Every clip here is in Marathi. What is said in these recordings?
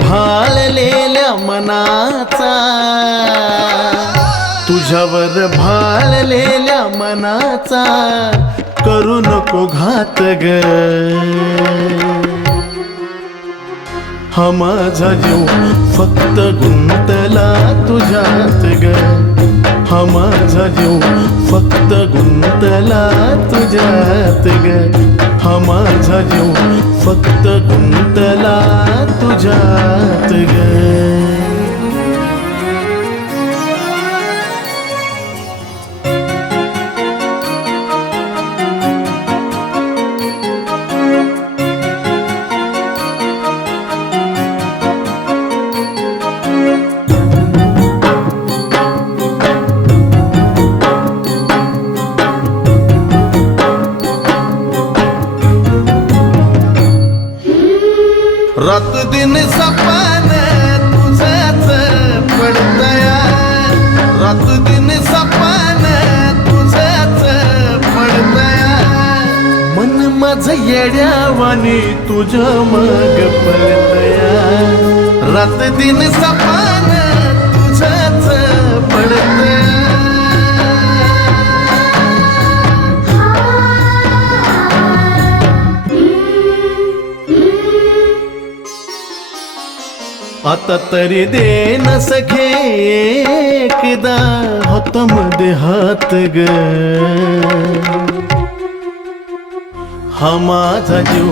भाळलेल्या मनाचा, तुझ्यावर भाळलेल्या मनाचा करू नको घात ग. हा माझा जीव फक्त गुंतला तुझ्यात ग. हा माझा जीव फक्त गुंतला तुझ्यात ग. हा माझा जीव फक्त गुंतला तुझ्यात ग. रात दिन सपन तुझंच पडतया, रात दिन सपन तुझंच पडतया. मन माझं येड्यावानी तुझ्या मग पडतया. रात दिन सपन तुझंच पडतया. आता तरी दे न सखे एकदा हातामध्ये हात ग. हा माझा जीव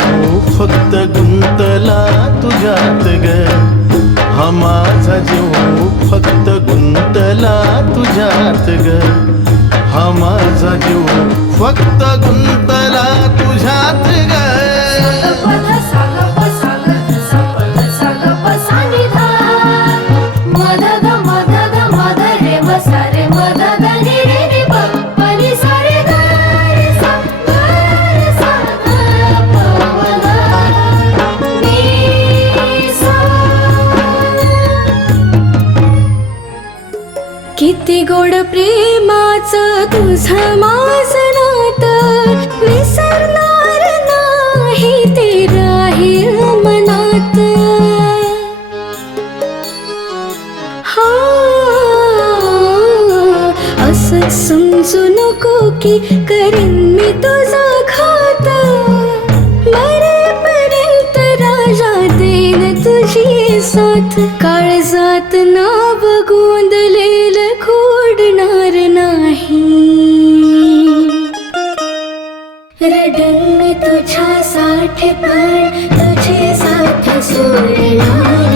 फक्त गुंतला तुझ्यात ग. हा माझा जीव फक्त गुंतला तुझ्यात ग. हा माझा जीव फक्त गुंतला तुझ्यात ग. किती गोड प्रेमाचं तुझं माझं नातं, विसरणार नाही ते राहील मनात. हा असं समजू नको की करीन मी तुझा घात. मरेपर्यंत राजा देन तुझी साथ. काळजात नाव गोंदलेलं खोडणार नाही. रडन मी तुझ्यासाठी पण तुझी साथ सोडणार